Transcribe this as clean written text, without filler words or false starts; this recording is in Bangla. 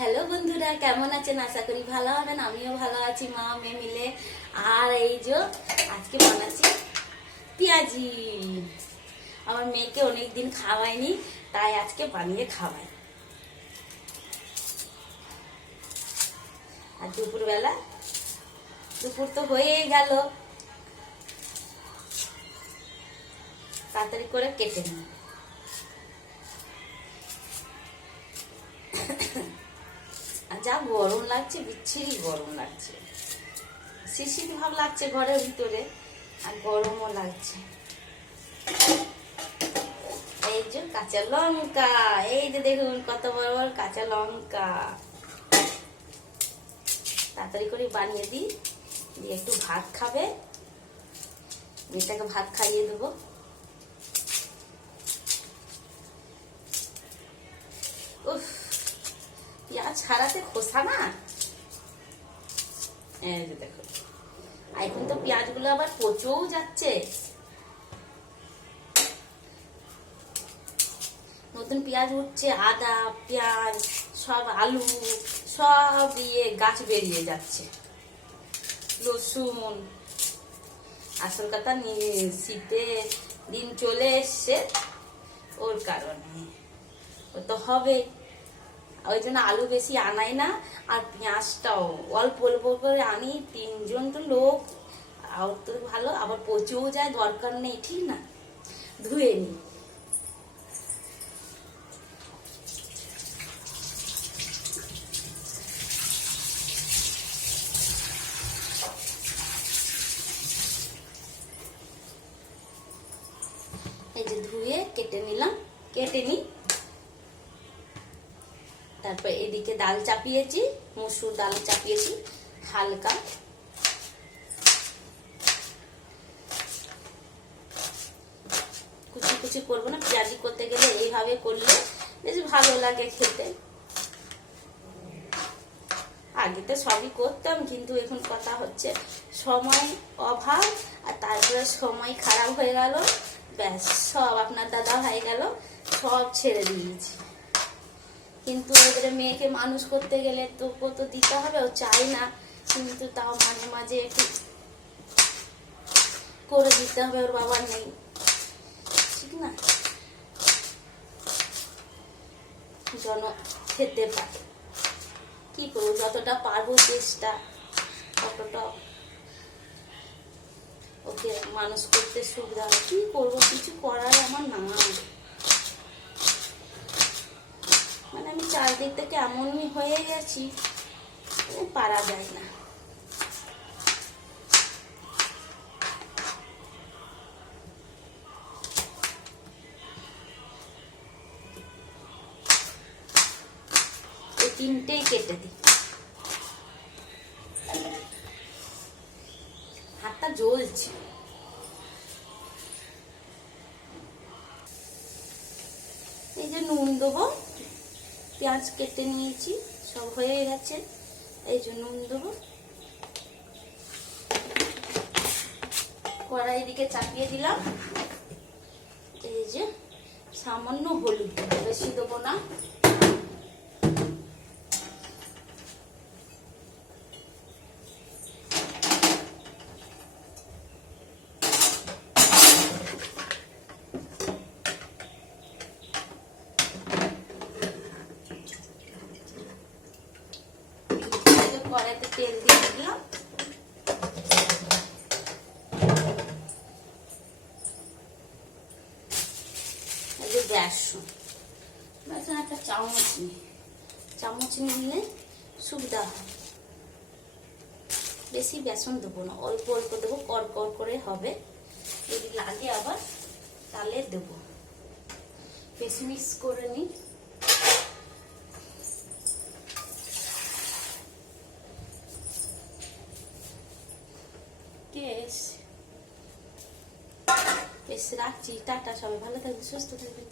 হ্যালো বন্ধুরা, কেমন আছেন? আশা করি ভালো হবেন। আমিও ভালো আছি, মা মেয়ে মিলে। আর এই যে আজকে বানাচ্ছি পেঁয়াজি। আমার মেয়েকে অনেকদিন খাওয়াইনি, তাই আজকে বানিয়ে খাওয়াই। আর দুপুর তো হয়েই গেল, তাড়াতাড়ি করে কেটে নিই। আর যা গরম লাগছে, বিচ্ছিরি গরম লাগছে, শিশির ভাব লাগছে ঘরের ভিতরে, আর গরমও লাগছে। এই যে কাঁচা লঙ্কা, এই যে দেখুন কত বড় বড় কাঁচা লঙ্কা। তাড়াতাড়ি করে বানিয়ে দিই, দিয়ে একটু ভাত খাবে, মেয়েটাকে ভাত খাইয়ে দেবো। উফ, পেঁয়াজ ছাড়াতে খোসা না। এই যে দেখো, এখন তো পেঁয়াজগুলো আবার পচেও যাচ্ছে। নতুন পেঁয়াজ উঠছে, আদা পেঁয়াজ সব, আলু সব গাছ বেরিয়ে যাচ্ছে। রসুন, আসল কথা শীতের দিন চলে এসছে, ওর কারণে ও তো হবে। ওই জন্য আলু বেশি আনাই না, আর পেঁয়াজটাও অল্প অল্প করে আনি। তিনজন তো লোক, আর তো ভালো, আবার পচেও যায়, দরকার নেই, ঠিক না? ধুয়ে নি। এই যে ধুয়ে কেটে নিলাম, কেটে নি। তারপর এদিকে ডাল চাপিয়েছি, মসুর ডাল চাপিয়েছি হালকা। কুচি কুচি করবো না, পেঁয়াজি করতে গেলে এইভাবে করলে বেশ ভালো লাগে খেতে। আগে তো সবই করতাম, কিন্তু এখন কথা হচ্ছে সময় অভাব, আর তারপরে সময় খারাপ হয়ে গেল, ব্যাস সব আপনার দাদা হয়ে গেল, সব ছেড়ে দিয়েছি। কিন্তু এবারে মেয়েকে মানুষ করতে গেলে তোকে তো দিতে হবে, ও চাই না, কিন্তু তাও মাঝে মাঝে একটু করে দিতে হবে, ওর বাবার নেই, ঠিক না? যেন খেতে পারে। কি করবো, যতটা পারবো চেষ্টা, ততটা ওকে মানুষ করতে সুবিধা হয়। কি করবো, কিছু করার আমার না। মানে আমি চারদিক থেকে এমনই হয়ে গেছি, পারা যায় না। এই তিনটেই কেটে দিই। হাতটা জ্বলছে। এই যে নুন দেবো, পেঁয়াজ কেটে নিয়েছি, সব হয়ে গেছে। এই যে নুন দেবো, কড়াই দিকে চাপিয়ে দিলাম। এই যে সামান্য হলুদ, বেশি দেবো না। কড়াইতে তেল দিয়ে দিলাম। এই যে বেসন, একটা চামচ নিলে সুবিধা হয়। বেশি বেসন দেবো না, অল্প অল্প দেবো, কড়কড় করে হবে। যদি লাগে আবার তাহলে দেবো। বেশি মিক্স করে নিই। বেশ রাখছি, টাটা, সবাই ভালো থাকবে, সুস্থ থাকবে।